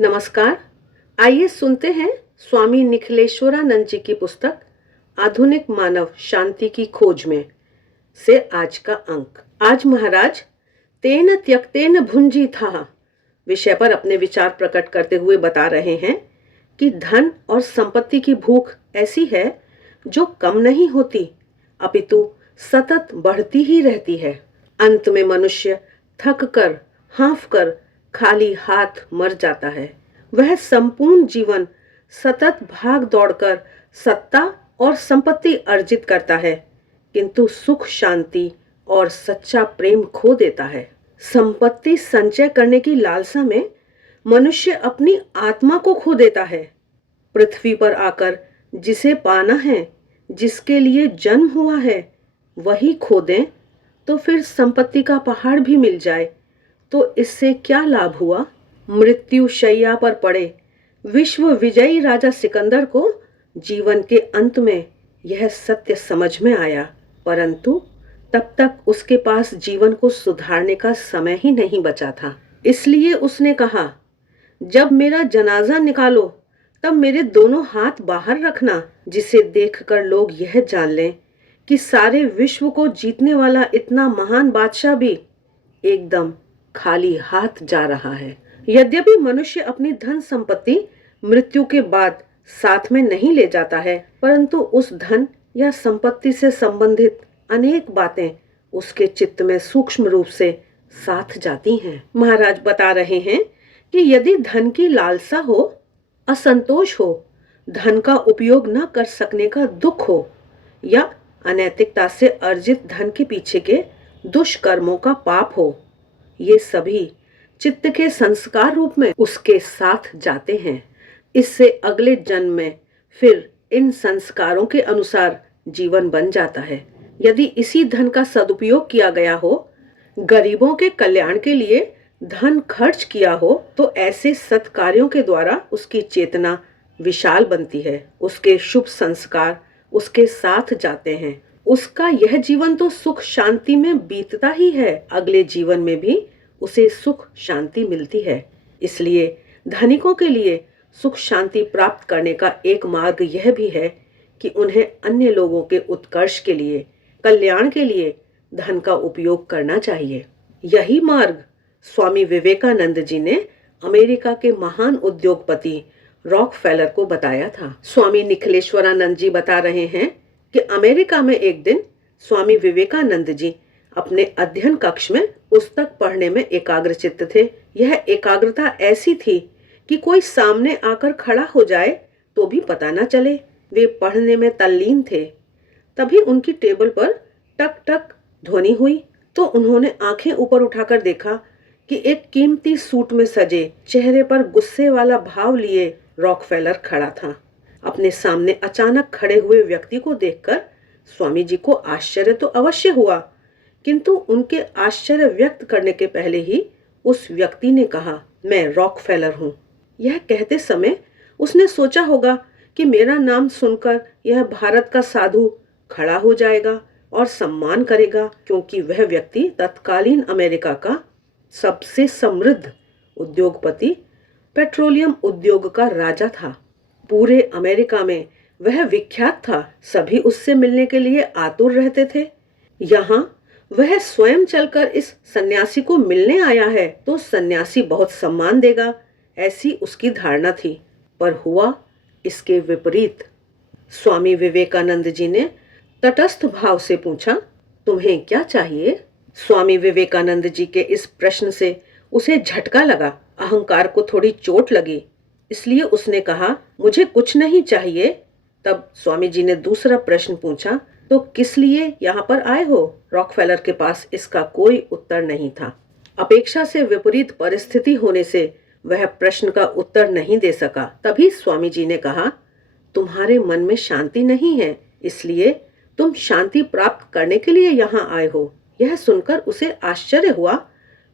नमस्कार। आइए सुनते हैं स्वामी निखिलेश्वरानंद जी की पुस्तक आधुनिक मानव शांति की खोज में से आज का अंक। आज महाराज तेन त्यक्तेन भुंजी था विषय पर अपने विचार प्रकट करते हुए बता रहे हैं कि धन और संपत्ति की भूख ऐसी है जो कम नहीं होती, अपितु सतत बढ़ती ही रहती है। अंत में मनुष्य थक कर, हाँफ कर, खाली हाथ मर जाता है। वह संपूर्ण जीवन सतत भाग दौड़कर सत्ता और संपत्ति अर्जित करता है, किंतु सुख, शांति और सच्चा प्रेम खो देता है। संपत्ति संचय करने की लालसा में मनुष्य अपनी आत्मा को खो देता है। पृथ्वी पर आकर जिसे पाना है, जिसके लिए जन्म हुआ है, वही खो दें तो फिर संपत्ति का पहाड़ भी मिल जाए तो इससे क्या लाभ हुआ। मृत्यु शैया पर पड़े विश्व विजयी राजा सिकंदर को जीवन के अंत में यह सत्य समझ में आया, परंतु तब तक उसके पास जीवन को सुधारने का समय ही नहीं बचा था। इसलिए उसने कहा, जब मेरा जनाजा निकालो तब मेरे दोनों हाथ बाहर रखना, जिसे देखकर लोग यह जान लें कि सारे विश्व को जीतने वाला इतना महान बादशाह भी एकदम खाली हाथ जा रहा है। यद्यपि मनुष्य अपनी धन संपत्ति मृत्यु के बाद साथ में नहीं ले जाता है, परंतु उस धन या संपत्ति से संबंधित अनेक बातें उसके चित्त में सूक्ष्म रूप से साथ जाती हैं। महाराज बता रहे हैं कि यदि धन की लालसा हो, असंतोष हो, धन का उपयोग न कर सकने का दुख हो, या अनैतिकता से अर्जित धन के पीछे के दुष्कर्मों का पाप हो, ये सभी चित्त के संस्कार रूप में उसके साथ जाते हैं। इससे अगले जन्म में फिर इन संस्कारों के अनुसार जीवन बन जाता है। यदि इसी धन का सदुपयोग किया गया हो, गरीबों के कल्याण के लिए धन खर्च किया हो, तो ऐसे सत्कार्यों के द्वारा उसकी चेतना विशाल बनती है। उसके शुभ संस्कार उसके साथ जाते हैं। उसका यह जीवन तो सुख शांति में बीतता ही है, अगले जीवन में भी उसे सुख शांति मिलती है। इसलिए धनिकों के लिए सुख शांति प्राप्त करने का एक मार्ग यह भी है कि उन्हें अन्य लोगों के उत्कर्ष के लिए, कल्याण के लिए धन का उपयोग करना चाहिए। यही मार्ग स्वामी विवेकानंद जी ने अमेरिका के महान उद्योगपति रॉकफेलर को बताया था। स्वामी निखिलेश्वरानंद जी बता रहे हैं कि अमेरिका में एक दिन स्वामी विवेकानंद जी अपने अध्ययन कक्ष में पुस्तक पढ़ने में एकाग्रचित्त थे। यह एकाग्रता ऐसी थी कि कोई सामने आकर खड़ा हो जाए तो भी पता न चले। वे पढ़ने में तल्लीन थे। तभी उनकी टेबल पर टक टक ध्वनि हुई तो उन्होंने आंखें ऊपर उठाकर देखा कि एक कीमती सूट में सजे, चेहरे पर गुस्से वाला भाव लिए रॉकफेलर खड़ा था। अपने सामने अचानक खड़े हुए व्यक्ति को देखकर स्वामी जी को आश्चर्य तो अवश्य हुआ, किंतु उनके आश्चर्य व्यक्त करने के पहले ही उस व्यक्ति ने कहा, मैं रॉकफेलर हूँ। यह कहते समय उसने सोचा होगा कि मेरा नाम सुनकर यह भारत का साधु खड़ा हो जाएगा और सम्मान करेगा, क्योंकि वह व्यक्ति तत्कालीन अमेरिका का सबसे समृद्ध उद्योगपति, पेट्रोलियम उद्योग का राजा था। पूरे अमेरिका में वह विख्यात था। सभी उससे मिलने के लिए आतुर रहते थे। यहाँ वह स्वयं चलकर इस सन्यासी को मिलने आया है तो सन्यासी बहुत सम्मान देगा, ऐसी उसकी धारणा थी। पर हुआ इसके विपरीत। स्वामी विवेकानंद जी ने तटस्थ भाव से पूछा, तुम्हें क्या चाहिए? स्वामी विवेकानंद जी के इस प्रश्न से उसे झटका लगा। अहंकार को थोड़ी चोट लगी, इसलिए उसने कहा, मुझे कुछ नहीं चाहिए। तब स्वामी जी ने दूसरा प्रश्न पूछा, तो किस लिए यहाँ पर आए हो? रॉकफेलर के पास इसका कोई उत्तर नहीं था। अपेक्षा से विपरीत परिस्थिति होने से वह प्रश्न का उत्तर नहीं दे सका। तभी स्वामी जी ने कहा, तुम्हारे मन में शांति नहीं है, इसलिए तुम शांति प्राप्त करने के लिए यहाँ आए हो। यह सुनकर उसे आश्चर्य हुआ,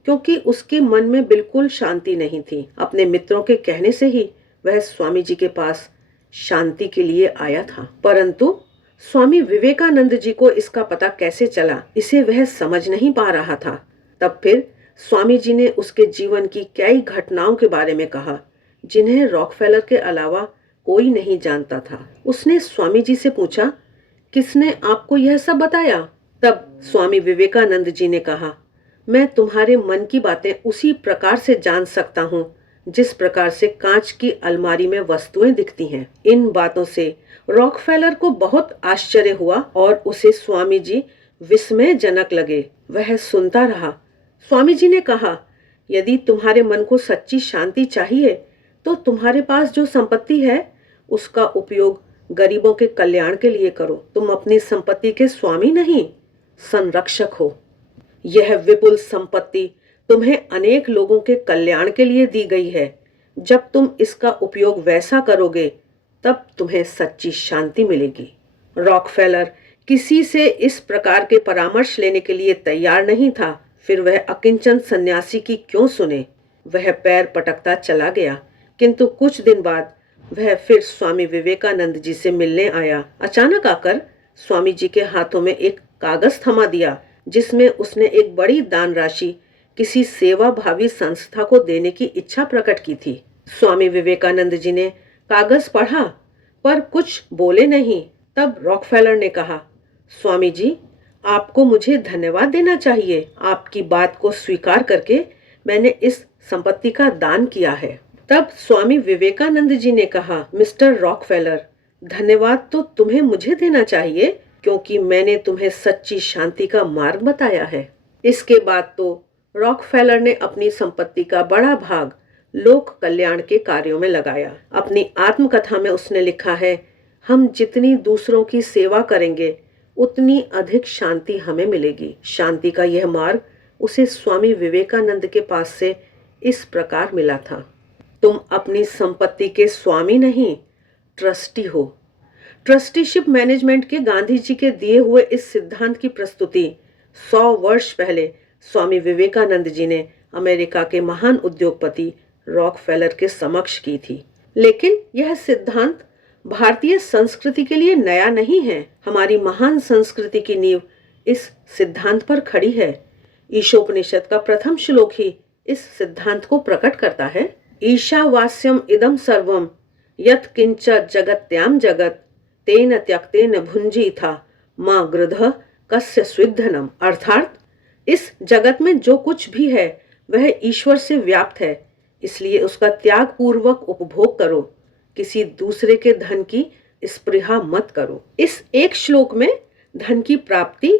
क्योंकि उसके मन में बिल्कुल शांति नहीं थी। अपने मित्रों के कहने से ही वह स्वामी जी के पास शांति के लिए आया था, परंतु स्वामी विवेकानंद जी को इसका पता कैसे चला, इसे वह समझ नहीं पा रहा था। तब फिर स्वामी जी ने उसके जीवन की कई घटनाओं के बारे में कहा, जिन्हें रॉकफेलर के अलावा कोई नहीं जानता था। उसने स्वामी जी से पूछा, किसने आपको यह सब बताया? तब स्वामी विवेकानंद जी ने कहा, मैं तुम्हारे मन की बातें उसी प्रकार से जान सकता हूँ जिस प्रकार से कांच की अलमारी में वस्तुएं दिखती हैं। इन बातों से रॉकफेलर को बहुत आश्चर्य हुआ और उसे स्वामी जी विस्मयजनक लगे। वह सुनता रहा। स्वामी जी ने कहा, यदि तुम्हारे मन को सच्ची शांति चाहिए तो तुम्हारे पास जो संपत्ति है उसका उपयोग गरीबों के कल्याण के लिए करो। तुम अपनी संपत्ति के स्वामी नहीं, संरक्षक हो। यह विपुल संपत्ति तुम्हें अनेक लोगों के कल्याण के लिए दी गई है। जब तुम इसका उपयोग वैसा करोगे तब तुम्हें सच्ची शांति मिलेगी। रॉकफेलर किसी से इस प्रकार के परामर्श लेने के लिए तैयार नहीं था। फिर वह अकिंचन सन्यासी की क्यों सुने? वह पैर पटकता चला गया। किंतु कुछ दिन बाद वह फिर स्वामी विवेकानंद जी से मिलने आया। अचानक आकर स्वामी जी के हाथों में एक कागज थमा दिया जिसमें उसने एक बड़ी दान राशि किसी सेवा भावी संस्था को देने की इच्छा प्रकट की थी। स्वामी विवेकानंद जी ने कागज पढ़ा पर कुछ बोले नहीं। तब रॉकफेलर ने कहा, स्वामी जी, आपको मुझे धन्यवाद देना चाहिए। आपकी बात को स्वीकार करके मैंने इस संपत्ति का दान किया है। तब स्वामी विवेकानंद जी ने कहा, मिस्टर रॉकफेलर, धन्यवाद तो तुम्हें मुझे देना चाहिए क्योंकि मैंने तुम्हें सच्ची शांति का मार्ग बताया है। इसके बाद तो रॉकफेलर ने अपनी संपत्ति का बड़ा भाग लोक कल्याण के कार्यों में लगाया। अपनी आत्मकथा में उसने लिखा है, हम जितनी दूसरों की सेवा करेंगे उतनी अधिक शांति हमें मिलेगी। शांति का यह मार्ग उसे स्वामी विवेकानंद के पास से इस प्रकार मिला था, तुम अपनी संपत्ति के स्वामी नहीं, ट्रस्टी हो। ट्रस्टीशिप मैनेजमेंट के गांधी जी के दिए हुए इस सिद्धांत की प्रस्तुति 100 वर्ष पहले स्वामी विवेकानंद जी ने अमेरिका के महान उद्योगपति रॉकफेलर के समक्ष की थी। लेकिन यह सिद्धांत भारतीय संस्कृति के लिए नया नहीं है। हमारी महान संस्कृति की नींव इस सिद्धांत पर खड़ी है। ईशोपनिषद का प्रथम श्लोक ही इस सिद्धांत को प्रकट करता है। ईशावास्यम इदम सर्वम यत् किंच जगत्याम जगत तेन त्यक्तेन भुंजी था माँ गृध कस्य स्विद्धनम। अर्थात इस जगत में जो कुछ भी है वह ईश्वर से व्याप्त है, इसलिए उसका त्याग पूर्वक उपभोग करो। किसी दूसरे के धन की स्पृहा मत करो। इस एक श्लोक में धन की प्राप्ति,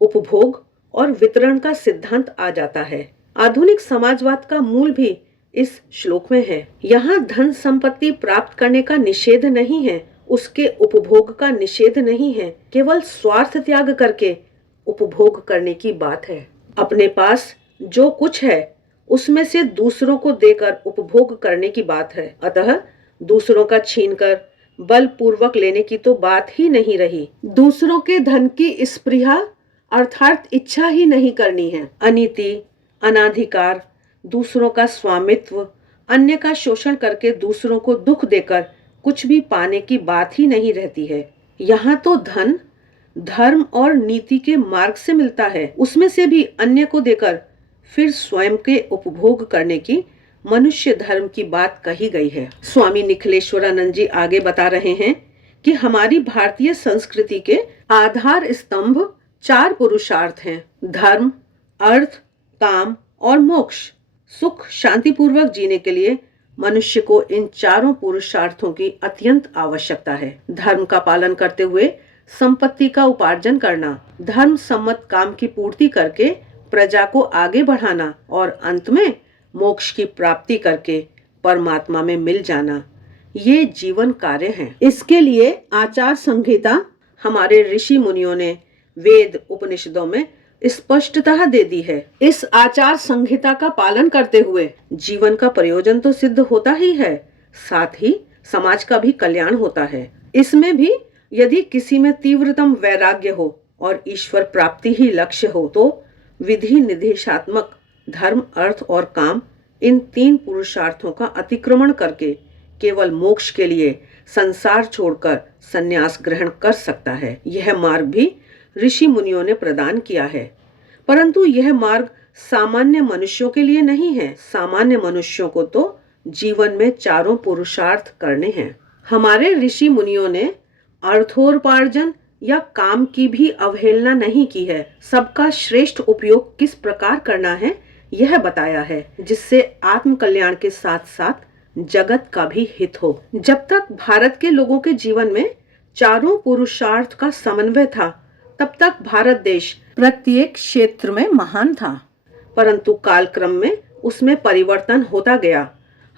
उपभोग और वितरण का सिद्धांत आ जाता है। आधुनिक समाजवाद का मूल भी इस श्लोक में है। यहाँ धन संपत्ति प्राप्त करने का निषेध नहीं है, उसके उपभोग का निषेध नहीं है। केवल स्वार्थ त्याग करके उपभोग करने की बात है। अपने पास जो कुछ है उसमें से दूसरों को देकर उपभोग करने की बात है। अतः दूसरों का छीनकर बलपूर्वक लेने की तो बात ही नहीं रही। दूसरों के धन की स्पृहा अर्थात इच्छा ही नहीं करनी है। अनीति, अनाधिकार, दूसरों का स्वामित्व, अन्य का शोषण करके दूसरों को दुख देकर कुछ भी पाने की बात ही नहीं रहती है। यहाँ तो धन धर्म और नीति के मार्ग से मिलता है, उसमें से भी अन्य को देकर फिर स्वयं के उपभोग करने की मनुष्य धर्म की बात कही गई है। स्वामी निखिलेश्वरानंद जी आगे बता रहे हैं कि हमारी भारतीय संस्कृति के आधार स्तंभ 4 पुरुषार्थ हैं, धर्म, अर्थ, काम और मोक्ष। सुख शांतिपूर्वक जीने के लिए मनुष्य को इन चारों पुरुषार्थों की अत्यंत आवश्यकता है। धर्म का पालन करते हुए संपत्ति का उपार्जन करना, धर्म सम्मत काम की पूर्ति करके प्रजा को आगे बढ़ाना और अंत में मोक्ष की प्राप्ति करके परमात्मा में मिल जाना, ये जीवन कार्य हैं। इसके लिए आचार संहिता हमारे ऋषि मुनियों ने वेद उपनिषदों में स्पष्टतः दे दी है। इस आचार संहिता का पालन करते हुए जीवन का प्रयोजन तो सिद्ध होता ही है, साथ ही समाज का भी कल्याण होता है। इसमें भी यदि किसी में तीव्रतम वैराग्य हो और ईश्वर प्राप्ति ही लक्ष्य हो तो विधि निर्देशात्मक धर्म, अर्थ और काम, इन 3 पुरुषार्थों का अतिक्रमण करके केवल मोक्ष के लिए संसार छोड़कर संन्यास ग्रहण कर सकता है। यह मार्ग भी ऋषि मुनियों ने प्रदान किया है, परंतु यह मार्ग सामान्य मनुष्यों के लिए नहीं है। सामान्य मनुष्यों को तो जीवन में चारों पुरुषार्थ करने हैं। हमारे ऋषि मुनियों ने अर्थोपार्जन या काम की भी अवहेलना नहीं की है। सबका श्रेष्ठ उपयोग किस प्रकार करना है यह बताया है, जिससे आत्म कल्याण के साथ साथ जगत का भी हित हो। जब तक भारत के लोगों के जीवन में चारों पुरुषार्थ का समन्वय था, तब तक भारत देश प्रत्येक क्षेत्र में महान था। परंतु कालक्रम में उसमें परिवर्तन होता गया।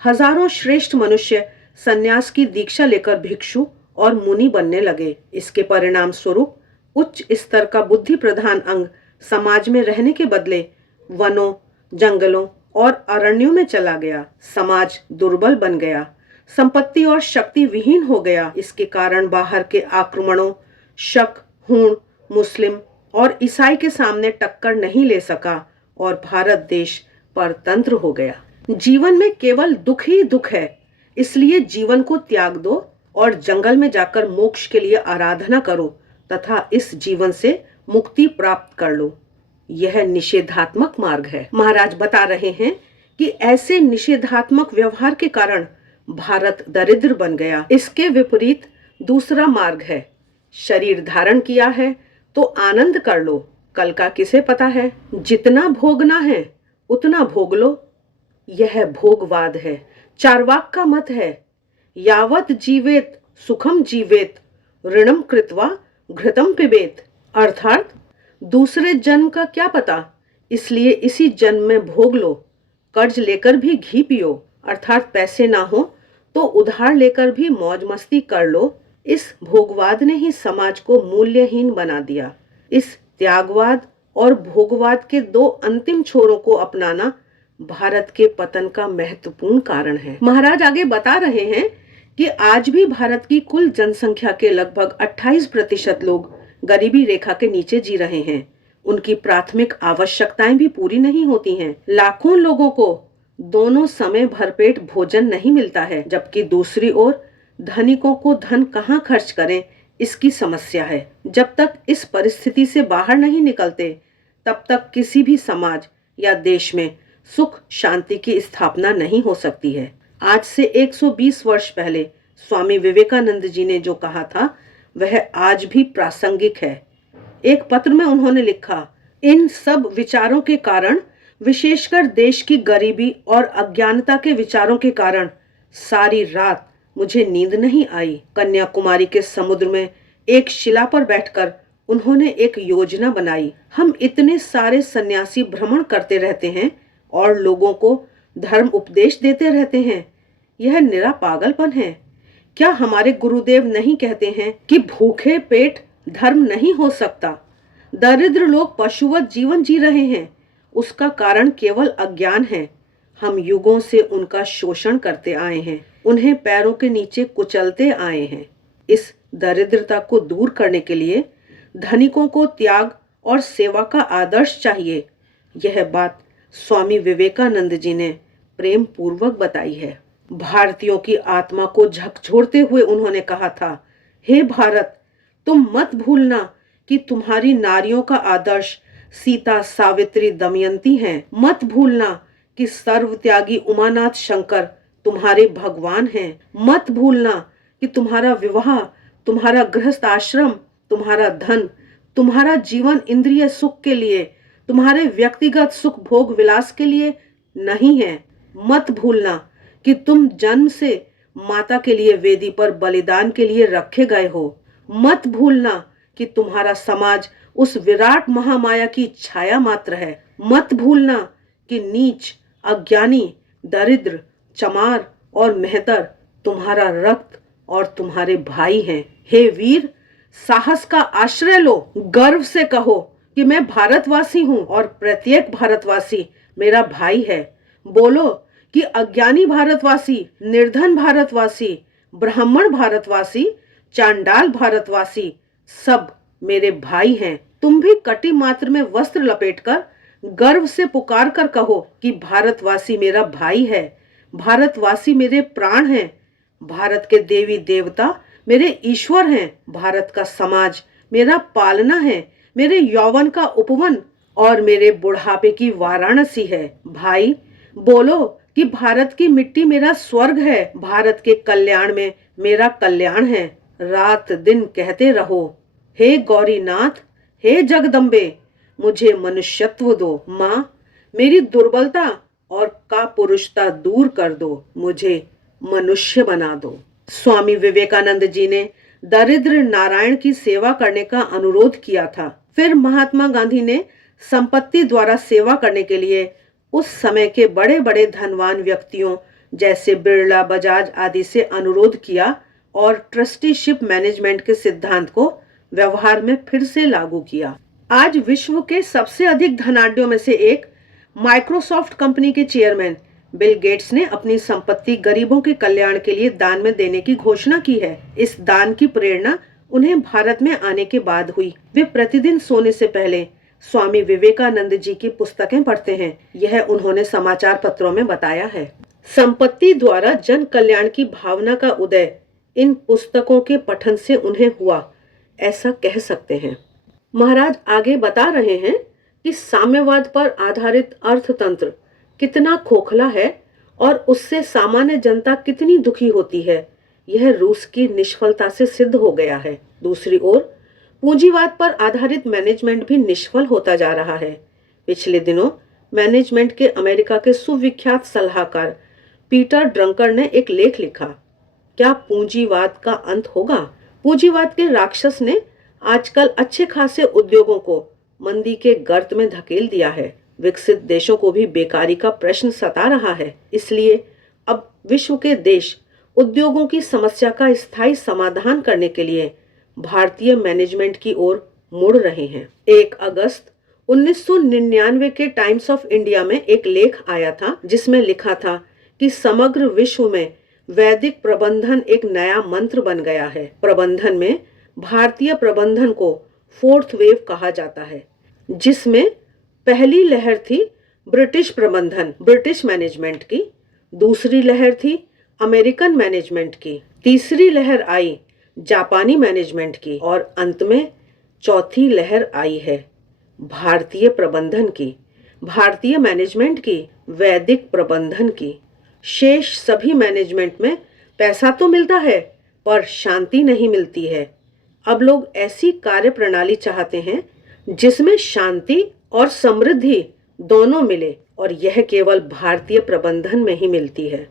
हजारों श्रेष्ठ मनुष्य संन्यास की दीक्षा लेकर भिक्षु और मुनि बनने लगे। इसके परिणाम स्वरूप उच्च स्तर का बुद्धि प्रधान अंग समाज में रहने के बदले वनों, जंगलों और अरण्यों में चला गया। समाज दुर्बल बन गया, संपत्ति और शक्ति विहीन हो गया। इसके कारण बाहर के आक्रमणों, शक, हूण, मुस्लिम और ईसाई के सामने टक्कर नहीं ले सका और भारत देश परतंत्र हो गया। जीवन में केवल दुख ही दुख है, इसलिए जीवन को त्याग दो और जंगल में जाकर मोक्ष के लिए आराधना करो तथा इस जीवन से मुक्ति प्राप्त कर लो। यह निषेधात्मक मार्ग है। महाराज बता रहे हैं कि ऐसे निषेधात्मक व्यवहार के कारण भारत दरिद्र बन गया। इसके विपरीत दूसरा मार्ग है, शरीर धारण किया है तो आनंद कर लो, कल का किसे पता है। जितना भोगना है उतना भोग लो, यह भोगवाद है। चार्वाक का मत है, यावत जीवेत सुखम जीवेत ऋणम कृत्वा घृतम पिबेत, अर्थात दूसरे जन्म का क्या पता, इसलिए इसी जन्म में भोग लो। कर्ज लेकर भी घी पियो, अर्थात पैसे ना हो तो उधार लेकर भी मौज मस्ती कर लो। इस भोगवाद ने ही समाज को मूल्यहीन बना दिया। इस त्यागवाद और भोगवाद के दो अंतिम छोरों को अपनाना भारत के पतन का महत्वपूर्ण कारण है। महाराज आगे बता रहे हैं कि आज भी भारत की कुल जनसंख्या के लगभग 28% लोग गरीबी रेखा के नीचे जी रहे हैं। उनकी प्राथमिक आवश्यकताएं भी पूरी नहीं होती हैं। लाखों लोगों को दोनों समय भरपेट भोजन नहीं मिलता है, जबकि दूसरी ओर धनिकों को धन कहाँ खर्च करें इसकी समस्या है। जब तक इस परिस्थिति से बाहर नहीं निकलते, तब तक किसी भी समाज या देश में सुख शांति की स्थापना नहीं हो सकती है। आज से 120 वर्ष पहले स्वामी विवेकानंद जी ने जो कहा था वह आज भी प्रासंगिक है। एक पत्र में उन्होंने लिखा, इन सब विचारों के कारण, विशेषकर देश की गरीबी और अज्ञानता के विचारों के कारण सारी रात मुझे नींद नहीं आई। कन्याकुमारी के समुद्र में एक शिला पर बैठकर उन्होंने एक योजना बनाई। हम इतने सारे सन्यासी भ्रमण करते रहते हैं और लोगों को धर्म उपदेश देते रहते हैं, यह निरा पागलपन है। क्या हमारे गुरुदेव नहीं कहते हैं कि भूखे पेट धर्म नहीं हो सकता। दरिद्र लोग पशुवत जीवन जी रहे हैं, उसका कारण केवल अज्ञान है। हम युगों से उनका शोषण करते आए हैं, उन्हें पैरों के नीचे कुचलते आए हैं। इस दरिद्रता को दूर करने के लिए धनिकों को त्याग और सेवा का आदर्श चाहिए। यह बात स्वामी विवेकानंद जी ने प्रेम पूर्वक बताई है। भारतीयों की आत्मा को झकझोरते हुए उन्होंने कहा था, हे भारत, तुम मत भूलना कि तुम्हारी नारियों का आदर्श सीता, सावित्री, दमयंती हैं। मत भूलना कि सर्वत्यागी उमानाथ शंकर तुम्हारे भगवान हैं। मत भूलना कि तुम्हारा विवाह, तुम्हारा गृहस्थ आश्रम, तुम्हारा धन, तुम्हारा जीवन इंद्रिय सुख के लिए, तुम्हारे व्यक्तिगत सुख भोग विलास के लिए नहीं है। मत भूलना कि तुम जन्म से माता के लिए वेदी पर बलिदान के लिए रखे गए हो। मत भूलना कि तुम्हारा समाज उस विराट महामाया की छाया मात्र है। मत भूलना कि नीच, अज्ञानी, दरिद्र, चमार और मेहतर तुम्हारा रक्त और तुम्हारे भाई हैं। हे वीर, साहस का आश्रय लो। गर्व से कहो कि मैं भारतवासी हूँ और प्रत्येक भारतवासी मेरा भाई है। बोलो कि अज्ञानी भारतवासी, निर्धन भारतवासी, ब्राह्मण भारतवासी, चांडाल भारतवासी सब मेरे भाई हैं। तुम भी कटी मात्र में वस्त्र लपेटकर गर्व से पुकार कर कहो कि भारतवासी मेरा भाई है, भारतवासी मेरे प्राण हैं, भारत के देवी देवता मेरे ईश्वर हैं, भारत का समाज मेरा पालना है, मेरे यौवन का उपवन और मेरे बुढ़ापे की वाराणसी है। भाई बोलो कि भारत की मिट्टी मेरा स्वर्ग है, भारत के कल्याण में मेरा कल्याण है। रात दिन कहते रहो, हे गौरीनाथ, हे जगदम्बे, मुझे मनुष्यत्व दो। माँ, मेरी दुर्बलता और कापुरुषता दूर कर दो, मुझे मनुष्य बना दो। स्वामी विवेकानंद जी ने दरिद्र नारायण की सेवा करने का अनुरोध किया था। फिर महात्मा गांधी ने संपत्ति द्वारा सेवा करने के लिए उस समय के बड़े बड़े धनवान व्यक्तियों जैसे बिरला, बजाज आदि से अनुरोध किया और ट्रस्टीशिप मैनेजमेंट के सिद्धांत को व्यवहार में फिर से लागू किया। आज विश्व के सबसे अधिक धनाढ्यों में से एक माइक्रोसॉफ्ट कंपनी के चेयरमैन बिल गेट्स ने अपनी संपत्ति गरीबों के कल्याण के लिए दान में देने की घोषणा की है। इस दान की प्रेरणा उन्हें भारत में आने के बाद हुई। वे प्रतिदिन सोने से पहले स्वामी विवेकानंद जी की पुस्तकें पढ़ते हैं, यह उन्होंने समाचार पत्रों में बताया है। संपत्ति द्वारा जन कल्याण की भावना का उदय इन पुस्तकों के पठन से उन्हें हुआ, ऐसा कह सकते हैं। महाराज आगे बता रहे हैं कि साम्यवाद पर आधारित अर्थतंत्र कितना खोखला है और उससे सामान्य जनता कितनी दुखी होती है, यह रूस की निष्फलता से सिद्ध हो गया है। दूसरी ओर पूंजीवाद पर आधारित मैनेजमेंट भी निष्फल होता जा रहा है। पिछले दिनों मैनेजमेंट के अमेरिका के सुविख्यात सलाहकार पीटर ड्रंकर ने एक लेख लिखा, क्या पूंजीवाद का अंत होगा? पूंजीवाद के राक्षस ने आजकल अच्छे खासे उद्योगों को मंदी के गर्त में धकेल दिया है। विकसित देशों को भी बेकारी का प्रश्न सता रहा है। इसलिए अब विश्व के देश उद्योगों की समस्या का स्थायी समाधान करने के लिए भारतीय मैनेजमेंट की ओर मुड़ रहे हैं। 1 अगस्त 1999 के टाइम्स ऑफ इंडिया में एक लेख आया था जिसमें लिखा था कि समग्र विश्व में वैदिक प्रबंधन एक नया मंत्र बन गया है। प्रबंधन में भारतीय प्रबंधन को 4th वेव कहा जाता है, जिसमें पहली लहर थी ब्रिटिश प्रबंधन, ब्रिटिश मैनेजमेंट की, दूसरी लहर थी अमेरिकन मैनेजमेंट की, तीसरी लहर आई जापानी मैनेजमेंट की और अंत में चौथी लहर आई है भारतीय प्रबंधन की, भारतीय मैनेजमेंट की, वैदिक प्रबंधन की। शेष सभी मैनेजमेंट में पैसा तो मिलता है पर शांति नहीं मिलती है। अब लोग ऐसी कार्य प्रणाली चाहते हैं जिसमें शांति और समृद्धि दोनों मिले और यह केवल भारतीय प्रबंधन में ही मिलती है।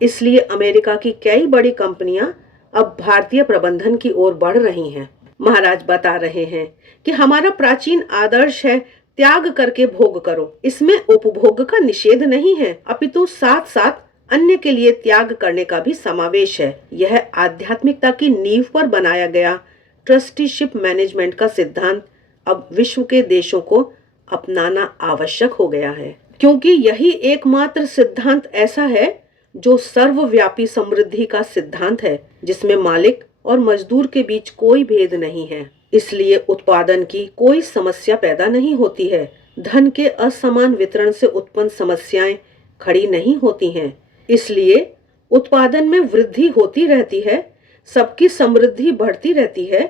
इसलिए अमेरिका की कई बड़ी कंपनियां अब भारतीय प्रबंधन की ओर बढ़ रही हैं। महाराज बता रहे हैं कि हमारा प्राचीन आदर्श है त्याग करके भोग करो। इसमें उपभोग का निषेध नहीं है, अपितु साथ साथ अन्य के लिए त्याग करने का भी समावेश है। यह आध्यात्मिकता की नींव पर बनाया गया ट्रस्टीशिप मैनेजमेंट का सिद्धांत अब विश्व के देशों को अपनाना आवश्यक हो गया है, क्योंकि यही एकमात्र सिद्धांत ऐसा है जो सर्वव्यापी समृद्धि का सिद्धांत है, जिसमें मालिक और मजदूर के बीच कोई भेद नहीं है। इसलिए उत्पादन की कोई समस्या पैदा नहीं होती है। धन के असमान वितरण से उत्पन्न समस्याएं खड़ी नहीं होती हैं। इसलिए उत्पादन में वृद्धि होती रहती है, सबकी समृद्धि बढ़ती रहती है।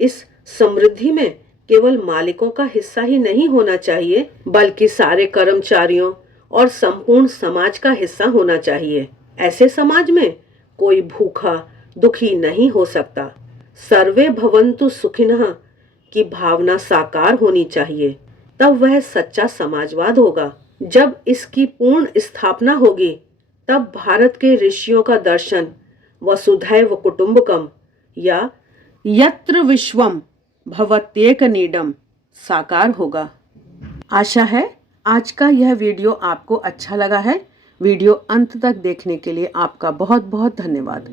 इस समृद्धि में केवल मालिकों का हिस्सा ही नहीं होना चाहिए, बल्कि सारे कर्मचारियों और संपूर्ण समाज का हिस्सा होना चाहिए। ऐसे समाज में कोई भूखा दुखी नहीं हो सकता। सर्वे भवन्तु सुखिनः की भावना साकार होनी चाहिए, तब वह सच्चा समाजवाद होगा। जब इसकी पूर्ण स्थापना होगी तब भारत के ऋषियों का दर्शन वसुधैव कुटुंबकम या यत्र विश्वम भवत्येकनीडम साकार होगा। आशा है आज का यह वीडियो आपको अच्छा लगा है। वीडियो अंत तक देखने के लिए आपका बहुत बहुत धन्यवाद।